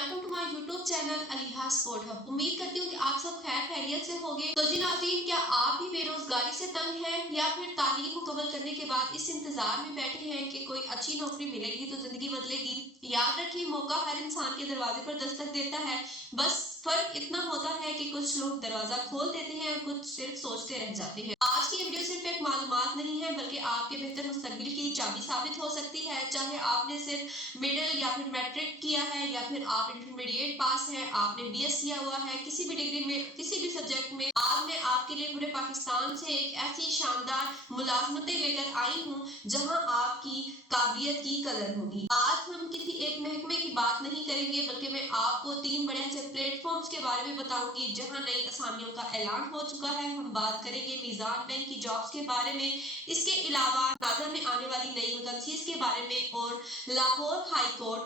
Welcome to my YouTube channel Aliha sport hub. उम्मीद करती हूँ कि आप सब खैर खैरियत से होंगे। तो जी नाज़रीन, क्या आप भी बेरोजगारी से तंग हैं या फिर तालीम मुकम्मल करने के बाद इस इंतजार में बैठे हैं कि कोई अच्छी नौकरी मिलेगी तो जिंदगी बदलेगी? याद रखिए, मौका हर इंसान के दरवाजे पर दस्तक देता है। बस फर्क इतना होता है कि कुछ लोग दरवाजा खोल देते हैं और कुछ सिर्फ सोचते रह जाते हैं। आज की वीडियो सिर्फ एक मालूमात नहीं है बल्कि आपके बेहतर मुस्तकबिल की चाबी साबित हो सकती है। चाहे आपने सिर्फ मिडिल या फिर मैट्रिक किया है या फिर आप इंटरमीडिएट पास है, आपने बीएस किया हुआ है, किसी भी डिग्री में किसी भी सब्जेक्ट में, आज मैं आपके लिए पूरे पाकिस्तान से एक ऐसी शानदार मुलाजमतें लेकर आई हूँ जहाँ आपकी काबिलियत की कदर होगी। आज हम किसी एक महकमे की बात नहीं करेंगे बल्कि मैं आपको 3 बड़े ऐसे प्लेटफॉर्म्स के बारे में बताऊंगी जहां नई असामियों का ऐलान हो चुका है। हम बात करेंगे मीज़ान बैंक की जॉब्स के बारे में, इसके अलावा नाज़र में आने वाली नई वैकेंसीज के बारे में और लाहौर हाई कोर्ट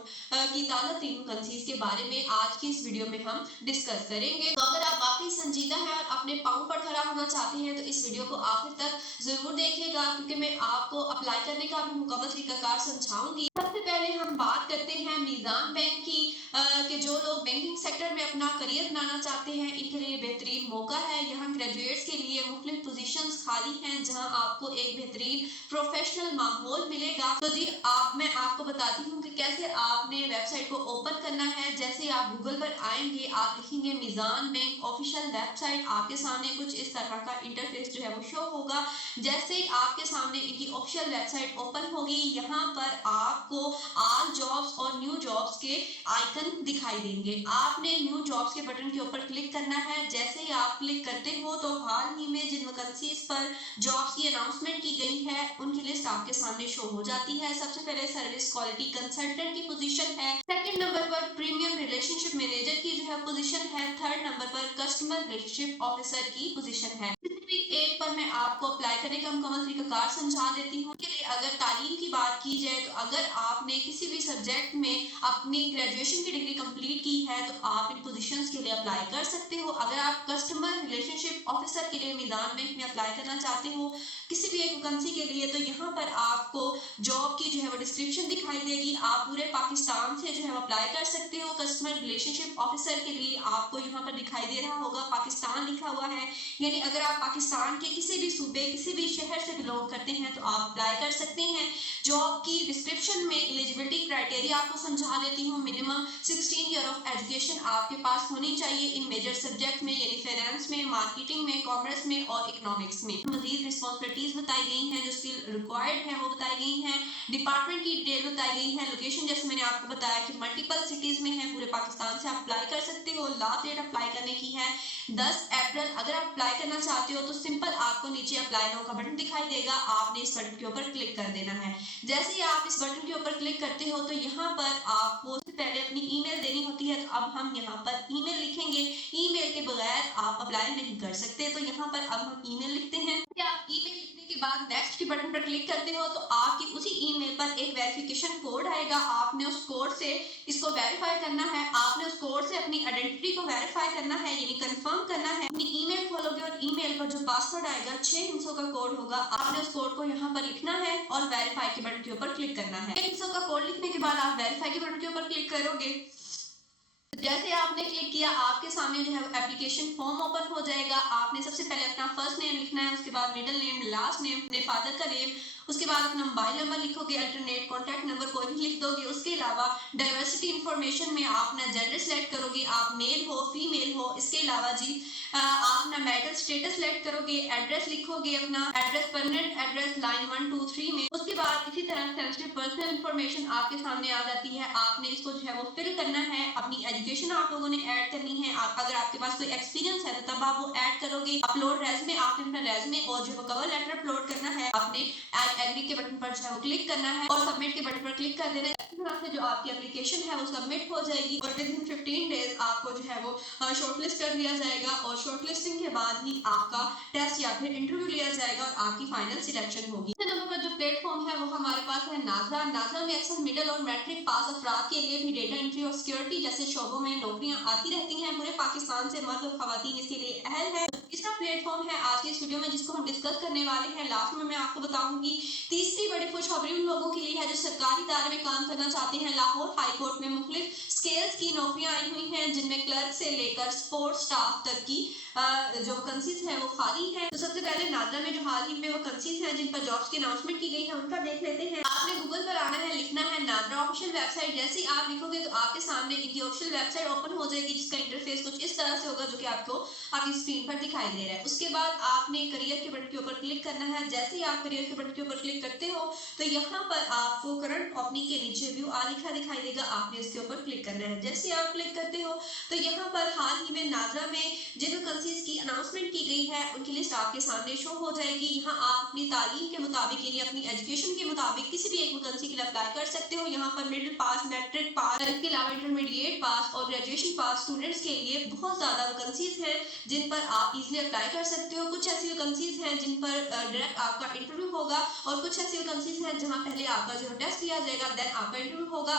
की ताज़ा 3 वैकेंसीज के बारे में आज की इस वीडियो में हम डिस्कस करेंगे। तो अगर आप वाकई संजीदा हैं और अपने पाँव पर खड़ा होना चाहते हैं तो इस वीडियो को आखिर तक जरूर देखिएगा, क्योंकि मैं आपको अप्लाई करने का भी मुकम्मल तरीकाकार समझाऊंगी। सबसे पहले हम बात करते हैं मीज़ान बैंक की कि जो लोग बैंकिंग सेक्टर में अपना करियर बनाना चाहते हैं इनके लिए बेहतरीन मौका है। यहाँ ग्रेजुएट्स के लिए मुख्तलिफ पोजीशंस खाली हैं जहाँ आपको एक बेहतरीन प्रोफेशनल माहौल मिलेगा। तो जी मैं आपको बताती हूँ कि कैसे आपने वेबसाइट को ओपन करना है। जैसे आप गूगल पर आएंगे, आप लिखेंगे मीज़ान बैंक ऑफिशियल वेबसाइट, आपके सामने कुछ इस तरह का इंटरफेस जो है वो शो होगा। जैसे ही आपके सामने इनकी ऑफिशियल वेबसाइट ओपन होगी, यहाँ पर आपको ऑल जॉब्स और न्यू जॉब्स के आइकन दिखाई देंगे। आपने न्यू जॉब्स के बटन के ऊपर क्लिक करना है। जैसे ही आप क्लिक करते हो तो हाल ही में जिन वैकेंसीज पर जॉब्स की अनाउंसमेंट की गई है उनकी लिस्ट आपके सामने शो हो जाती है। सबसे पहले सर्विस क्वालिटी कंसल्टेंट की पोजीशन है, सेकंड नंबर पर प्रीमियम रिलेशनशिप मैनेजर की जो है पोजीशन है, थर्ड नंबर पर कस्टमर रिलेशनशिप ऑफिसर की पोजीशन है। एक पर मैं आपको अप्लाई करने का मुकम्मल तरीकाकार समझा देती हूँ। के लिए अगर तालीम की बात की जाए तो अगर आपने किसी भी सब्जेक्ट में अपनी ग्रेजुएशन की डिग्री कंप्लीट की है तो आप इन पोजीशंस के लिए अप्लाई कर सकते हो। अगर आप कस्टमर रिलेशनशिप ऑफिसर के लिए मीज़ान बैंक में अप्लाई करना चाहते हो किसी भी एक वैकेंसी के लिए, तो यहाँ पर आपको जॉब की जो है वो डिस्क्रिप्शन दिखाई देगी। आप पूरे पाकिस्तान से जो है अप्लाई कर सकते हो। कस्टमर रिलेशनशिप ऑफिसर के लिए आपको यहाँ पर दिखाई दे रहा होगा पाकिस्तान लिखा हुआ है, यानी अगर आप पाकिस्तान के किसी भी सूबे किसी भी शहर से बिलोंग करते हैं तो आप अप्लाई कर सकते हैं। जॉब की डिस्क्रिप्शन में एलिजिबिलिटी क्राइटेरिया आपको समझा देती हूँ। मिनिमम 16 ईयर ऑफ एजुकेशन आपके पास होनी चाहिए इन मेजर सब्जेक्ट में, यानी फाइनेंस में, मार्केटिंग में, कॉमर्स में और इकोनॉमिक्स में। मजीद रिस्पॉन्सिबिलिटीज बताई गई हैं, जो स्किल रिक्वायर्ड है वो बताई गई हैं, डिपार्टमेंट की डिटेल बताई गई है, लोकेशन जैसे मैंने आपको बताया कि मल्टीपल सिटीज में है, पूरे पाकिस्तान से आप अप्लाई कर सकते हो। लास्ट डेट अप्लाई करने की है 10 अप्रैल। अगर आप अप्लाई करना चाहते हो तो सिंपल आपको नीचे अप्लाई नाउ का बटन दिखाई देगा, आपने इस बटन के ऊपर क्लिक कर देना है। जैसे ही आप इस बटन के ऊपर क्लिक करते हो तो यहाँ पर आपको पहले अपनी ईमेल देनी होती है। तो अब हम यहाँ पर ईमेल लिखेंगे, ईमेल के बगैर आप अप्लाई नहीं कर सकते। तो यहाँ पर अब हम ईमेल लिखते हैं। आप ईमेल लिखने के बाद नेक्स्ट के बटन पर क्लिक करते हो तो आपकी उसी ईमेल पर एक वेरिफिकेशन कोड आएगा। आपने उस कोड से इसको वेरीफाई करना है, आपने उस कोड से अपनी आइडेंटिटी को वेरीफाई करना है, यानी कंफर्म करना है। अपनी ईमेल खोलोगे और ईमेल पर जो पासवर्ड आएगा 6 हिस्सों का कोड होगा, आपने उस कोड को यहाँ पर लिखना है और वेरीफाई के बटन के ऊपर क्लिक करना है। 6 हिस्सों का कोड लिखने के बाद आप वेरीफाई के बटन के ऊपर क्लिक करोगे। जैसे आपने क्लिक किया आपके सामने जो है एप्लीकेशन फॉर्म ओपन हो जाएगा। आपने सबसे पहले अपना फर्स्ट नेम लिखना है, उसके बाद मिडिल नेम, लास्ट नेम, अपने फादर का नेम, उसके बाद अपना मोबाइल नंबर लिखोगे, अल्टरनेट कॉन्टैक्ट नंबर कोई भी लिख दोगे। उसके अलावा डाइवर्सिटी इंफॉर्मेशन में आप अपना जेंडर सेलेक्ट करोगे, आप मेल हो फीमेल हो। इसके अलावा जी आप अपना मैरिटल स्टेटस सेलेक्ट करोगे, एड्रेस लिखोगे, अपना एड्रेस परमानेंट एड्रेस लाइन 1 2 3 में। उसके बाद इसी तरह सेंसिटिव पर्सनल इंफॉर्मेशन आपके सामने आ जाती है, आपने इसको जो है वो फिल करना है। अपनी एजुकेशन आप लोगों ने ऐड करनी है, अगर आपके पास कोई एक्सपीरियंस है तो तब आप वो ऐड करोगे। अपलोड रेज्यूमे, आपने अपना रेज्यूमे और जो कवर लेटर अपलोड करना है, आपने एग्री के बटन पर जो है वो क्लिक करना है और सबमिट के बटन पर क्लिक कर देना है। इस तरह से जो आपकी एप्लीकेशन है वो सबमिट हो जाएगी और विद इन 15 डेज आपको जो है वो शॉर्टलिस्ट कर दिया जाएगा और शॉर्टलिस्टिंग के बाद ही आपका टेस्ट या फिर इंटरव्यू लिया जाएगा और आपकी फाइनल सिलेक्शन होगी। नंबर पर जो प्लेटफॉर्म है वो हमारे पास है नाज़रा। नाज़रा में अक्सर मिडिल और मैट्रिक पास अफराद के लिए भी डेटा एंट्री और सिक्योरिटी जैसे शोबों में नौकरियां आती रहती हैं। पूरे पाकिस्तान से मर्द और खवातीन इसके लिए अहल है। इसका प्लेटफॉर्म है आज की इस वीडियो में जिसको हम डिस्कस करने वाले हैं। लास्ट में मैं आपको बताऊंगी तीसरी बड़ी खुशखबरी उन लोगों के लिए है जो सरकारी इदारे में काम करना चाहते हैं। लाहौर हाई कोर्ट में मुख्तलिफ स्केल्स टीचर्स की नौकरियां आई हुई हैं जिनमें क्लर्क से लेकर सपोर्ट स्टाफ तक की जो वैकेंसीज हैं वो खाली हैं। तो सबसे पहले नादरा में जो हाल ही में वैकेंसीज हैं जिन पर जॉब्स की अनाउंसमेंट की गई है उनका देख लेते हैं। आपने गूगल पर आना है, लिखना है नादरा ऑफिशियल वेबसाइट। जैसे ही आप लिखोगे तो आपके सामने इनकी ऑफिशियल वेबसाइट ओपन हो जाएगी जिसका इंटरफेस कुछ इस तरह से होगा जो कि आपको आपकी स्क्रीन पर दिखाई दे रहा है। उसके बाद आपने करियर के बटन के ऊपर क्लिक करना है। जैसे ही आप करियर के बटन के ऊपर क्लिक करते हो तो यहाँ पर आपको करंट ओपनिंग के नीचे व्यू लिखा दिखाई देगा, आपने इसके ऊपर क्लिक करना है। जैसे आप क्लिक करते हो तो यहाँ पर हाल ही में नादरा में जिन वैकेंसीज की अनाउंसमेंट की गई है उनकी लिस्ट आपके सामने शो हो जाएगी। यहाँ आप अपनी तालीम के मुताबिक यानी अपनी एजुकेशन के मुताबिक किसी भी एक वैकेंसी के लिए अप्लाई कर सकते हो। यहाँ पर मिडिल पास, मैट्रिक पास, इसके अलावा इंटरमीडिएट पास और ग्रेजुएशन पास स्टूडेंट्स के लिए बहुत ज्यादा वैकेंसीज हैं जिन पर आप इजीली अप्लाई कर सकते हो। कुछ ऐसी वैकेंसीज हैं जिन पर डायरेक्ट आपका इंटरव्यू होगा और कुछ ऐसी वैकेंसीज हैं जहां पहले आपका जो टेस्ट लिया जाएगा देन आपका इंटरव्यू होगा।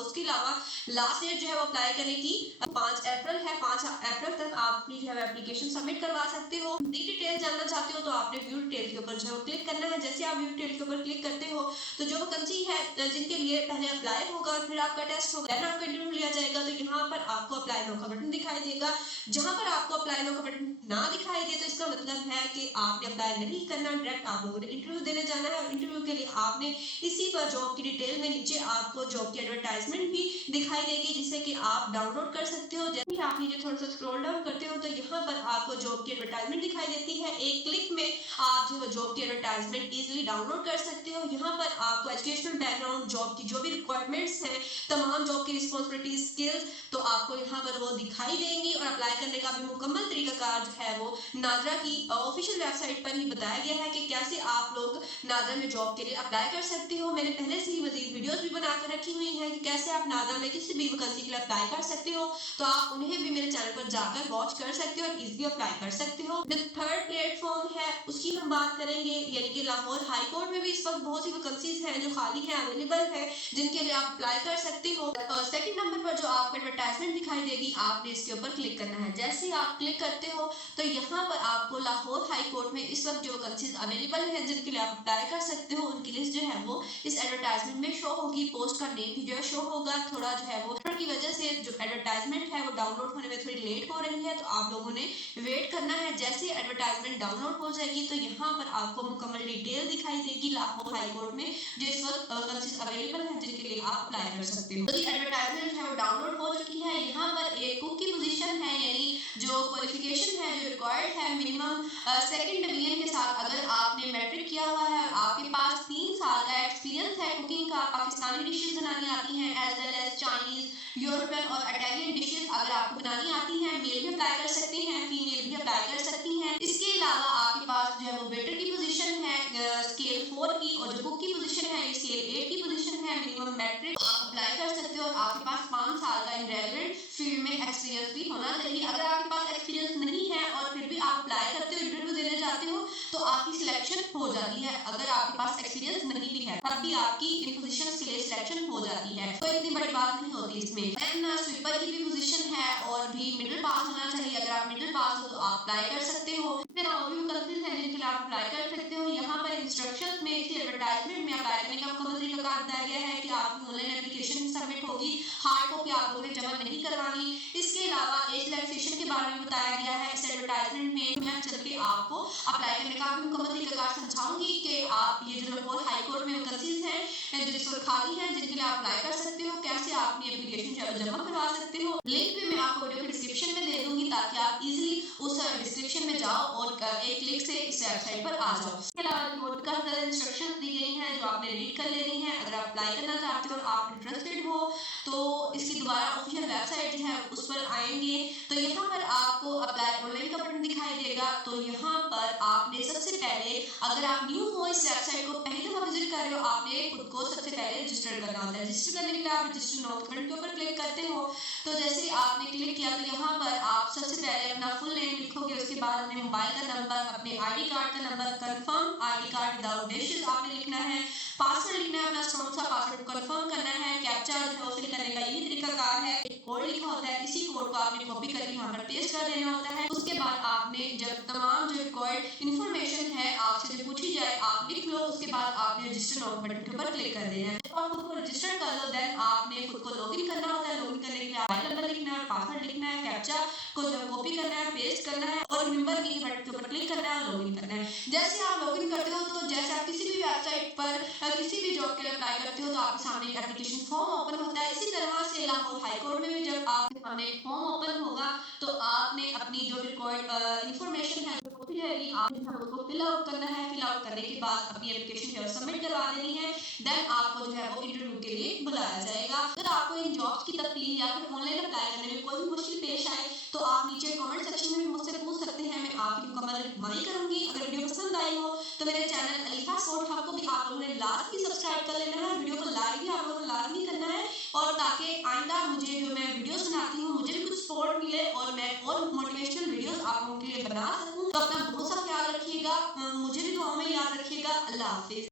उसके अलावा लास्ट डेट जो है वो अप्लाई करने की 5 अप्रैल है। 5 अप्रैल तक आप अपनी जो है एप्लीकेशन सबमिट करवा सकते हो। डिटेल जानना चाहते हो तो आपने व्यू डिटेल के ऊपर जो है क्लिक करना है। जैसे आप व्यू डिटेल के ऊपर क्लिक करते हो तो जो वैकेंसी है जिनके लिए पहले अप्लाई होगा और फिर आपका टेस्ट होगा देन आपका इंटरव्यू लिया जाएगा तो यहाँ पर आपको अप्लाई नो का बटन दिखाई देगा। जहां पर आपको अप्लाई नो का बटन ना दिखाई दे तो इसका मतलब है कि आपने अप्लाई नहीं करना, डायरेक्ट आप लोगों ने इंटरव्यू देने जाना है। और इंटरव्यू के लिए आपने इसी पर जॉब की डिटेल में नीचे आपको जॉब की एडवर्टाइजमेंट भी दिखाई देगी जिसे कि आप डाउनलोड कर सकते हो। जैसे आप नीचे थोड़ा सा स्क्रॉल डाउन करते हो तो यहाँ पर आपको जॉब की एडवर्टाइजमेंट दिखाई देती है। एक क्लिक में आप जो जॉब की एडवर्टाइजमेंट इजीली डाउनलोड कर सकते हो। यहाँ पर आपको एजुकेशनल बैकग्राउंड, जॉब की जो भी रिक्वायरमेंट्स हैं, तमाम जॉब की रिस्पॉन्सिबिलिटी, स्किल्स तो आपको यहाँ पर वो दिखाई देंगी। और अप्लाई करने का भी मुकम्मल तरीकाकार जो है वो नादरा की ऑफिशियल वेबसाइट पर ही बताया गया है कि कैसे आप लोग नादरा में जॉब के लिए अप्लाई कर सकते हो। मैंने पहले से ही मजीद वीडियोस भी बनाकर रखी हुई हैं कि कैसे आप नादरा में किसी भी वैकेंसी के लिए अप्लाई कर सकते हो, तो आप उन्हें भी मेरे चैनल पर जाकर वॉच कर सकते हो और इजीली अप्लाई कर सकते हो। जो थर्ड प्लेटफॉर्म है उसकी हम बात करेंगे, यानी कि लाहौर हाई कोर्ट में भी इस वक्त बहुत सी वैकेंसीज हैं जो खाली है, अवेलेबल है, जिनके लिए आप अप्लाई कर सकते हो। सेकंड नंबर पर जो आपको एडवर्टाइजमेंट दिखाई देगी आपने इसके ऊपर क्लिक करना है। जैसे ही आप क्लिक करते हो तो यहाँ पर आपको लाहौर हाई कोर्ट में इस वक्त जो वैकेंसीज अवेलेबल है जिनके लिए आप अप्लाई कर सकते हो उनकी लिस्ट जो है वो इस एडवर्टाइजमेंट में शो होगी। पोस्ट का नेम भी जो है शो होगा। थोड़ा जो है वो की वजह से जो एडवर्टाइजमेंट है वो डाउनलोड होने में थोड़ी लेट हो रही है तो आप लोगों ने वेट करना है। जैसे एडवर्टाइजमेंट डाउनलोड हो जाएगी तो यहाँ पर आपको मुकम्मल डिटेल दिखाई देगी लाहौर हाई कोर्ट में जो इस वक्त वैकेंसीज अवेलेबल है जिनके लिए आप अप्लाई कर सकते हो। तो एडवर्टाइजमेंट है वो डाउनलोड हो चुकी है। यहाँ पर एक कुक की पोजीशन है, यानी जो क्वालिफिकेशन है जो रिक्वायर्ड है मिनिमम सेकंड डिवीजन के साथ अगर आपने मैट्रिक किया हुआ है और आपके पास 3 साल का एक्सपीरियंस है कुकिंग का, पाकिस्तानी डिशेस बनानी आती हैं as well as Chinese, European और इटालियन डिशेस अगर आपको बनानी आती हैं, मेल भी अप्लाई कर सकती हैं, फीमेल भी अप्लाई कर सकती हैं। इसके अलावा आपके पास जो है वो वेटर की पोजीशन है स्केल 4 की, और जो कुक की पोजीशन है स्केल 8 की पोजीशन है। मिनिमम मैट्रिक आप अप्लाई कर सकते हो और आपके पास 5 साल का इन रेलेवेंट फील्ड में एक्सपीरियंस भी होना चाहिए। अगर आपके पास एक्सपीरियंस नहीं है और फिर भी आप अप्लाई करते हो, इंटरव्यू देने जाते हो तो आपकी सिलेक्शन हो जाती है। अगर आपके पास एक्सपीरियंस नहीं भी है तब भी आपकी इन पोजीशंस के लिए सिलेक्शन हो जाती है, तो इतनी बड़ी बात नहीं होती इसमें। देन स्वीपर की भी पोजीशन है और भी मिडिल पास होना चाहिए। अगर आप मिडिल पास हो तो आप अप्लाई कर सकते हो। फिर और भी वैकेंसीज हैं जिनके लिए आप अप्लाई कर सकते हो। यहाँ पर इंस्ट्रक्शंस में इसी एडवर्टाइजमेंट में अप्लाई करने का मुकम्मल तरीका बताया गया है कि आपकी ऑनलाइन एप्लीकेशन सबमिट होगी, हार्ड कॉपी आप लोगों ने जमा नहीं करवानी। इसके अलावा एज रिलैक्सेशन के बारे में बताया गया है इस एडवर्टाइजमेंट में। मैं चल के आपको अप्लाई करने का भी मुकम्मल तरीका समझाऊंगी कि आप ये जो लाहौर हाई कोर्ट में वैकेंसीज हैं जो इस वक्त खाली हैं जिनके लिए आप अप्लाई कर सकते हो, कैसे आप अपनी एप्लीकेशन जमा करवा सकते हो। लिंक भी मैं आपको वीडियो के डिस्क्रिप्शन में दे दूंगी ताकि आप इजीली उस डिस्क्रिप्शन में जाओ और एक क्लिक से इस वेबसाइट पर आ जाओ। इसके अलावा कोड का इंस्ट्रक्शंस दी गई हैं जो आपने रीड कर लेनी है। अगर आप अप्लाई करना चाहते हो और आप इंटरेस्टेड हो तो इसकी दोबारा ऑफिशियल वेबसाइट जो है उस पर आएंगे तो यहाँ पर आपको अप्लाई ऑनलाइन का बटन दिखाई देगा। तो यहाँ पर आपने सबसे पहले, अगर आप न्यू हो इस वेबसाइट को पहली दफा विजिट कर रहे हो, आपने खुद को सबसे पहले रजिस्टर करना होता है। रजिस्टर करने के लिए आप रजिस्टर नाउ बटन के ऊपर क्लिक करते हो। तो जैसे ही आपने क्लिक किया तो यहाँ पर आप सबसे पहले अपना फुल नेम लिखोगे, उसके बाद अपने मोबाइल का नंबर, अपने आईडी कार्ड का number, confirm ID card without dishes आपने लिखना है, पासवर्ड लिखना है, अपना स्ट्रॉन्ग सा पासवर्ड कंफर्म करना है, कैप्चा जो फिल करने का ये तरीकाकार है। एक कोड लिखा होता है, इसी कोड को आपने कॉपी करके वहां पर पेस्ट कर देना होता है। उसके बाद आपने जब तमाम जो रिक्वायर्ड इंफॉर्मेशन है आपसे जो पूछी जाए आप लिख लो। उसके बाद आपने रजिस्टर नाउ बटन के ऊपर क्लिक कर देना है। आप खुद को रजिस्टर कर लो, देन आपने खुद को लॉगिन करना होता है। लॉगिन करने के लिए मोबाइल नंबर लिखना है, पासवर्ड लिखना है, कैप्चा को जब कॉपी करना है, पेस्ट करना है और रिमेंबर मी बटन के ऊपर क्लिक करना है और लॉगिन करना है। जैसे आप लॉगिन करते हो तो जैसे आप किसी भी वेबसाइट पर किसी भी जॉब के लिए अप्लाई करते हो तो आपके सामने एक एप्लीकेशन फॉर्म ओपन होता है। इसी तरह से लाहौर हाई कोर्ट में भी जब आपके सामने एक फॉर्म ओपन होगा तो आपने अपनी जो रिक्वायर्ड इंफॉर्मेशन है होती रहेगी, आपने उसको फिल आउट करना है। फिल आउट करने के बाद अपनी एप्लीकेशन जो है सबमिट करवा देनी है। देन आपको जो है वो इंटरव्यू के लिए बुलाया जाएगा। अगर आपको इन जॉब्स की तकलीफ या फिर ऑनलाइन अप्लाई करने में कोई भी मुश्किल पेश आए तो आप नीचे कमेंट सेक्शन में मुझसे पूछ सकते हैं, मैं आपकी मुकम्मल रहनुमाई करूंगी। अगर वीडियो पसंद आई हो तो मेरे चैनल अलीफा स्पोर्ट हब को भी आप लोगों ने लाजमी सब्सक्राइब कर लेना है, वीडियो को लाइक भी आप लोगों ने लाजमी करना है और ताकि आइंदा मुझे जो मैं वीडियोस बनाती हूँ मुझे भी कुछ सपोर्ट मिले और मैं और मोटिवेशनल वीडियोस आप लोगों के लिए बना सकूँ। तो अपना बहुत सा ख्याल रखिएगा, मुझे भी दुआ में याद रखिएगा। अल्लाह हाफिज।